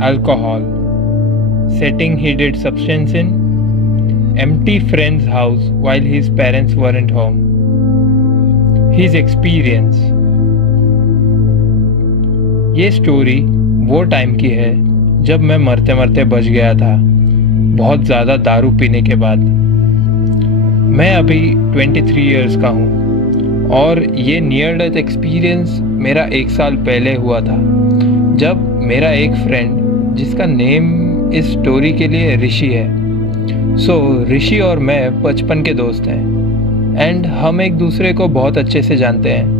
alcohol, setting he did substance in, empty friend's house while his parents weren't home. His experience. ये story वो time की है जब मैं मरते मरते बच गया था, बहुत ज़्यादा दारू पीने के बाद। मैं अभी 23 इयर्स का हूँ और ये नियर डेथ एक्सपीरियंस मेरा 1 साल पहले हुआ था, जब मेरा एक फ्रेंड जिसका नेम इस स्टोरी के लिए ऋषि है। ऋषि और मैं बचपन के दोस्त हैं एंड हम एक दूसरे को बहुत अच्छे से जानते हैं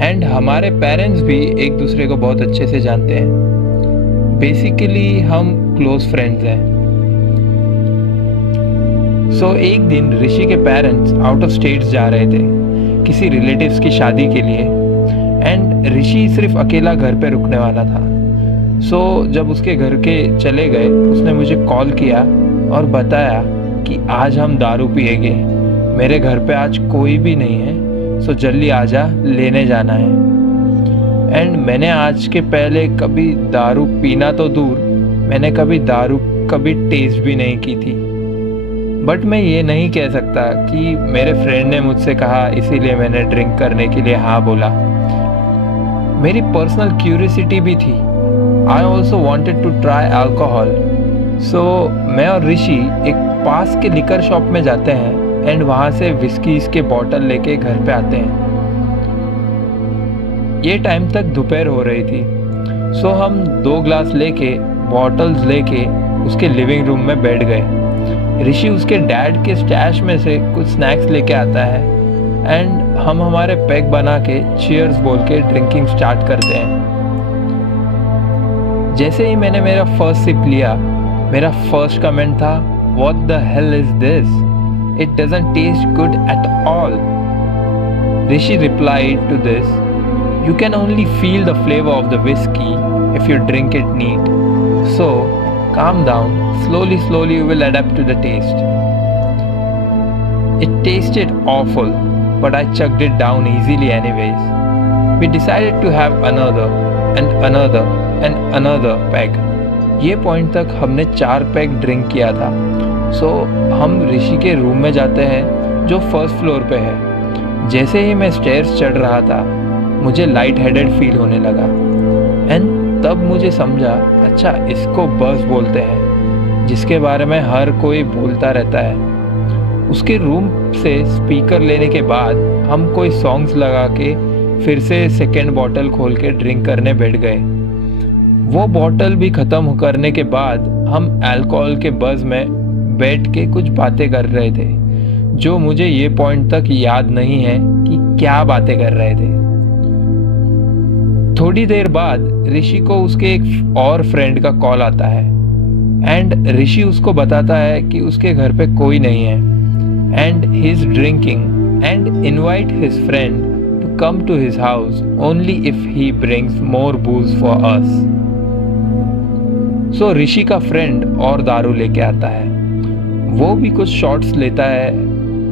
एंड हमारे पेरेंट्स भी एक दूसरे को बहुत अच्छे से जानते हैं। बेसिकली हम क्लोज फ्रेंड्स हैं। एक दिन ऋषि के पेरेंट्स आउट ऑफ स्टेट्स जा रहे थे किसी रिलेटिव्स की शादी के लिए एंड ऋषि सिर्फ अकेला घर पे रुकने वाला था। जब उसके घर के चले गए, उसने मुझे कॉल किया और बताया कि आज हम दारू पिएंगे, मेरे घर पे आज कोई भी नहीं है, जल्दी आजा, लेने जाना है। एंड मैंने आज के पहले कभी दारू पीना तो दूर, मैंने दारू कभी टेस्ट भी नहीं की थी। बट मैं ये नहीं कह सकता कि मेरे फ्रेंड ने मुझसे कहा इसीलिए मैंने ड्रिंक करने के लिए हाँ बोला। मेरी पर्सनल क्यूरियोसिटी भी थी। I also wanted to try alcohol. मैं और ऋषि एक पास के लिकर शॉप में जाते हैं एंड वहाँ से विस्कीज के बॉटल लेके घर पे आते हैं। ये टाइम तक दोपहर हो रही थी। हम 2 ग्लास लेके, बॉटल्स लेके उसके लिविंग रूम में बैठ गए। ऋषि उसके डैड के स्टैश में से कुछ स्नैक्स लेके आता है एंड हम हमारे पैक बना के चीयर्स बोल के ड्रिंकिंग स्टार्ट करते हैं। जैसे ही मैंने मेरा फर्स्ट सिप लिया, मेरा फर्स्ट कमेंट था, What the hell is this? It doesn't taste good at all. Rishi replied to this, You can only feel the flavor of the whiskey if you drink it neat. So, calm down, slowly you will adapt to the taste. It tasted awful, but I chugged it down easily anyways. We decided to have another and another and another peg. ये point तक हमने 4 pack drink किया था। हम ऋषि के room में जाते हैं जो फर्स्ट फ्लोर पे है। जैसे ही मैं स्टेयर्स चढ़ रहा था, मुझे लाइट हेडेड फील होने लगा एंड तब मुझे समझा, अच्छा इसको बस बोलते हैं, जिसके बारे में हर कोई बोलता रहता है। उसके रूम से स्पीकर लेने के बाद हम कोई सॉन्ग्स लगा के फिर से सेकेंड बॉटल खोल के ड्रिंक करने बैठ गए। वो बॉटल भी ख़त्म करने के बाद हम अल्कोहल के बज़ में बैठ के कुछ बातें कर रहे थे, जो मुझे ये पॉइंट तक याद नहीं है कि क्या बातें कर रहे थे। थोड़ी देर बाद ऋषि को उसके एक और फ्रेंड का कॉल आता है एंड ऋषि उसको बताता है कि उसके घर पे कोई नहीं है and he is drinking and invite his friend to come to his house only if he brings more booze for us. Rishi का फ्रेंड और दारू लेके आता है, वो भी कुछ शॉट्स लेता है।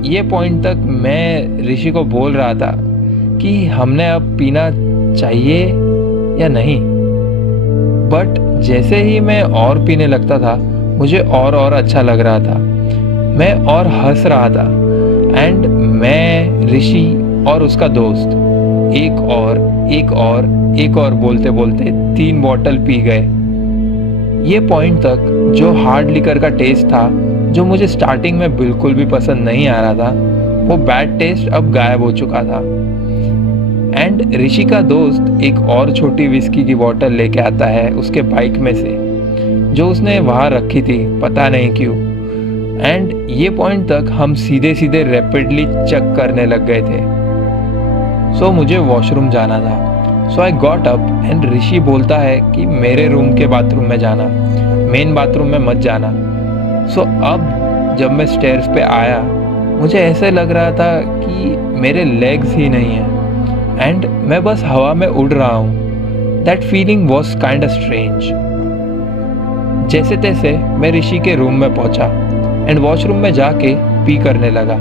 ये पॉइंट तक मैं ऋषि को बोल रहा था कि हमने अब पीना चाहिए या नहीं, बट जैसे ही मैं और पीने लगता था, मुझे और अच्छा लग रहा था। मैं और हंस रहा था एंड मैं, ऋषि और उसका दोस्त एक और बोलते बोलते 3 बॉटल पी गए। ये पॉइंट तक जो हार्ड लिकर का टेस्ट था, जो मुझे स्टार्टिंग में बिल्कुल भी पसंद नहीं आ रहा था, वो बैड टेस्ट अब गायब हो चुका था। एंड ऋषि का दोस्त एक और छोटी विस्की की बोतल लेके आता है उसके बाइक में से, जो उसने वहाँ रखी थी, पता नहीं क्यों। एंड ये पॉइंट तक हम सीधे रैपिडली चक करने लग गए थे। मुझे वॉशरूम जाना था। आई गॉट अप एंड ऋषि बोलता है कि मेरे रूम के बाथरूम में जाना, मेन बाथरूम में मत जाना। अब जब मैं स्टेयर्स पे आया, मुझे ऐसे लग रहा था कि मेरे लेग्स ही नहीं हैं एंड मैं बस हवा में उड़ रहा हूँ। That feeling was kind strange. जैसे तैसे मैं ऋषि के रूम में पहुँचा एंड वॉशरूम में जाके पी करने लगा।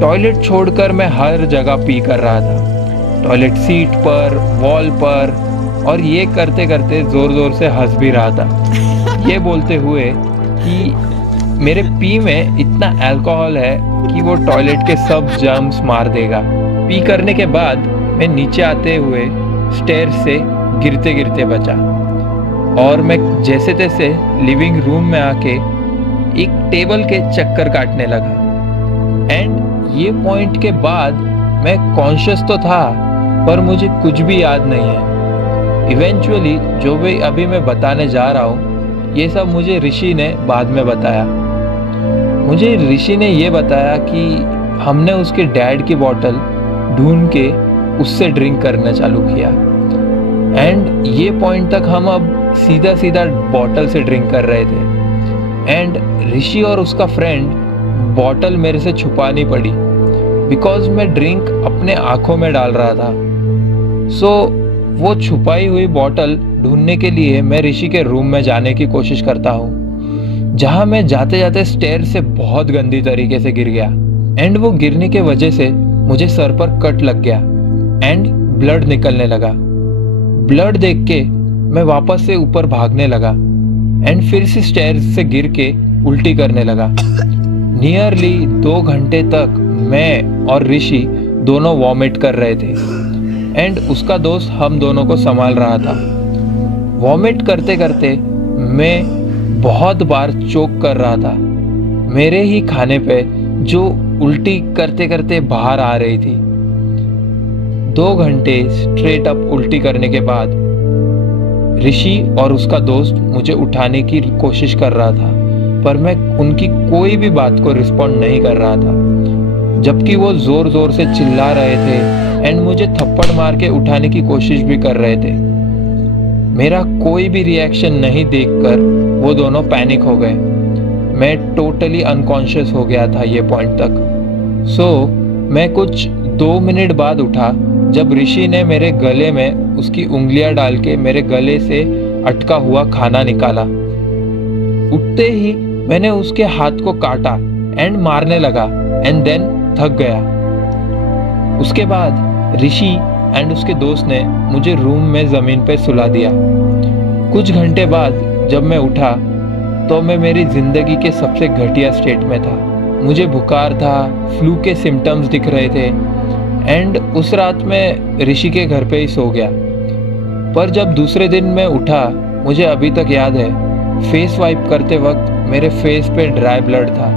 टॉयलेट छोड़कर मैं हर जगह पी कर रहा था, टॉयलेट सीट पर, वॉल पर, और ये करते करते ज़ोर ज़ोर से हंस भी रहा था, ये बोलते हुए कि मेरे पी में इतना अल्कोहल है कि वो टॉयलेट के सब जर्म्स मार देगा। पी करने के बाद मैं नीचे आते हुए स्टेयर से गिरते गिरते बचा और मैं जैसे तैसे लिविंग रूम में आके एक टेबल के चक्कर काटने लगा। एंड ये पॉइंट के बाद मैं कॉन्शियस तो था पर मुझे कुछ भी याद नहीं है। इवेंचुअली जो भी अभी मैं बताने जा रहा हूँ ये सब मुझे ऋषि ने बाद में बताया। मुझे ऋषि ने ये बताया कि हमने उसके डैड की बोतल ढूंढ के उससे ड्रिंक करना चालू किया। एंड ये पॉइंट तक हम अब सीधा सीधा बॉटल से ड्रिंक कर रहे थे। एंड ऋषि और उसका फ्रेंड बॉटल मेरे से छुपानी पड़ी बिकॉज मैं ड्रिंक अपने आँखों में डाल रहा था। सो वो छुपाई हुई बॉटल ढूंढने के लिए मैं ऋषि के रूम में जाने की कोशिश करता हूँ, जहाँ मैं जाते जाते स्टेयर से बहुत गंदी तरीके से गिर गया। एंड वो गिरने के वजह से मुझे सर पर कट लग गया एंड ब्लड निकलने लगा। ब्लड देख के मैं वापस से ऊपर भागने लगा एंड फिर से स्टेयर्स से गिर के उल्टी करने लगा। नियरली 2 घंटे तक मैं और ऋषि दोनों वॉमिट कर रहे थे एंड उसका दोस्त हम दोनों को संभाल रहा था। वॉमिट करते करते मैं बहुत बार चोक कर रहा था मेरे ही खाने पे जो उल्टी करते करते बाहर आ रही थी। 2 घंटे स्ट्रेट अप उल्टी करने के बाद ऋषि और उसका दोस्त मुझे उठाने की कोशिश कर रहा था पर मैं उनकी कोई भी बात को रिस्पॉन्ड नहीं कर रहा था, जबकि वो जोर जोर से चिल्ला रहे थे एंड मुझे थप्पड़ मार के उठाने की कोशिश भी कर रहे थे। मेरा कोई भी रिएक्शन नहीं देखकर वो दोनों पैनिक हो गए। मैं टोटली अनकॉन्शियस हो गया था ये पॉइंट तक। मैं कुछ 2 मिनट बाद उठा जब ऋषि ने मेरे गले में उसकी उंगलियां डाल के मेरे गले से अटका हुआ खाना निकाला। उठते ही मैंने उसके हाथ को काटा एंड मारने लगा एंड देन थक गया। उसके बाद ऋषि एंड उसके दोस्त ने मुझे रूम में ज़मीन पे सुला दिया। कुछ घंटे बाद जब मैं उठा तो मैं मेरी ज़िंदगी के सबसे घटिया स्टेट में था। मुझे बुखार था, फ्लू के सिम्टम्स दिख रहे थे एंड उस रात में ऋषि के घर पे ही सो गया। पर जब दूसरे दिन मैं उठा मुझे अभी तक याद है फेस वाइप करते वक्त मेरे फेस पे ड्राई ब्लड था।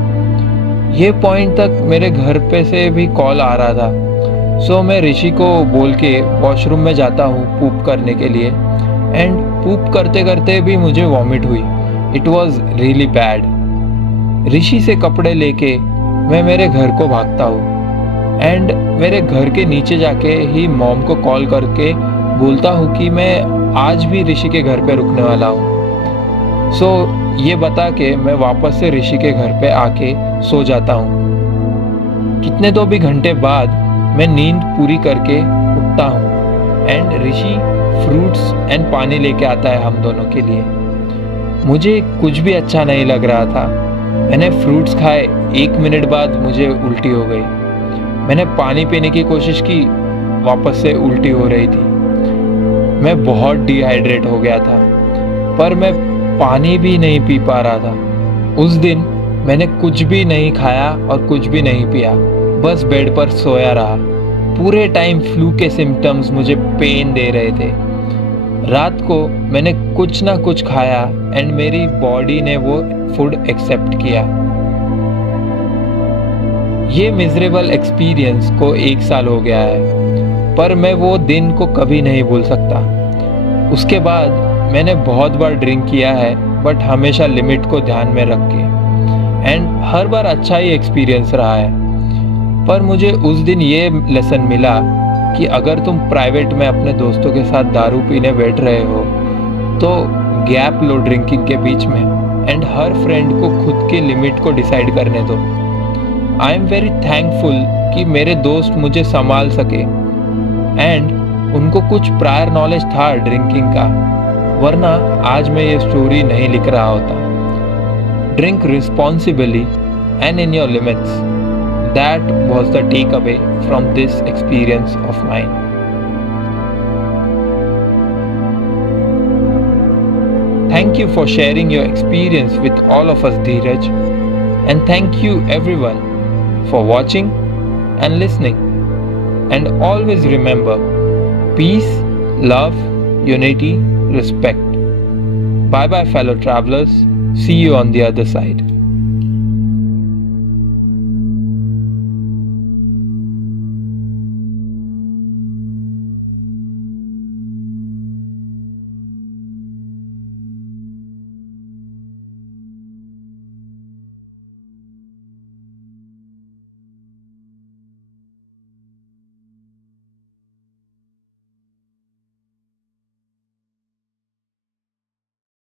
ये पॉइंट तक मेरे घर पे से भी कॉल आ रहा था। मैं ऋषि को बोल के वॉशरूम में जाता हूँ पूप करने के लिए एंड पूप करते करते भी मुझे वॉमिट हुई। It was really bad. Rishi से कपड़े लेके मैं मेरे घर को भागता हूँ एंड मेरे घर के नीचे जाके ही मॉम को कॉल करके बोलता हूँ कि मैं आज भी ऋषि के घर पे रुकने वाला हूँ। ये बता के मैं वापस से ऋषि के घर पे आके सो जाता हूँ। कितने तो भी घंटे बाद मैं नींद पूरी करके उठता हूँ एंड ऋषि फ्रूट्स एंड पानी लेके आता है हम दोनों के लिए। मुझे कुछ भी अच्छा नहीं लग रहा था। मैंने फ्रूट्स खाए, 1 मिनट बाद मुझे उल्टी हो गई। मैंने पानी पीने की कोशिश की, वापस से उल्टी हो रही थी। मैं बहुत डिहाइड्रेट हो गया था पर मैं पानी भी नहीं पी पा रहा था। उस दिन मैंने कुछ भी नहीं खाया और कुछ भी नहीं पिया, बस बेड पर सोया रहा। पूरे टाइम फ्लू के सिम्टम्स मुझे पेन दे रहे थे। रात को मैंने कुछ ना कुछ खाया एंड मेरी बॉडी ने वो फूड एक्सेप्ट किया। ये मिजरेबल एक्सपीरियंस को 1 साल हो गया है पर मैं वो दिन को कभी नहीं भूल सकता। उसके बाद मैंने बहुत बार ड्रिंक किया है बट हमेशा लिमिट को ध्यान में रख के एंड हर बार अच्छा ही एक्सपीरियंस रहा है। पर मुझे उस दिन ये लेसन मिला कि अगर तुम प्राइवेट में अपने दोस्तों के साथ दारू पीने बैठ रहे हो तो गैप लो ड्रिंकिंग के बीच में एंड हर फ्रेंड को खुद के लिमिट को डिसाइड करने दो। आई एम वेरी थैंकफुल कि मेरे दोस्त मुझे संभाल सके एंड उनको कुछ प्रायर नॉलेज था ड्रिंकिंग का, वरना आज मैं ये स्टोरी नहीं लिख रहा होता। Drink responsibly and in your limits. That was the takeaway from this experience of mine. Thank you for sharing your experience with all of us, Dheeraj. And thank you everyone for watching and listening. And always remember, peace, love, unity, respect. Bye bye, fellow travelers. See you on the other side.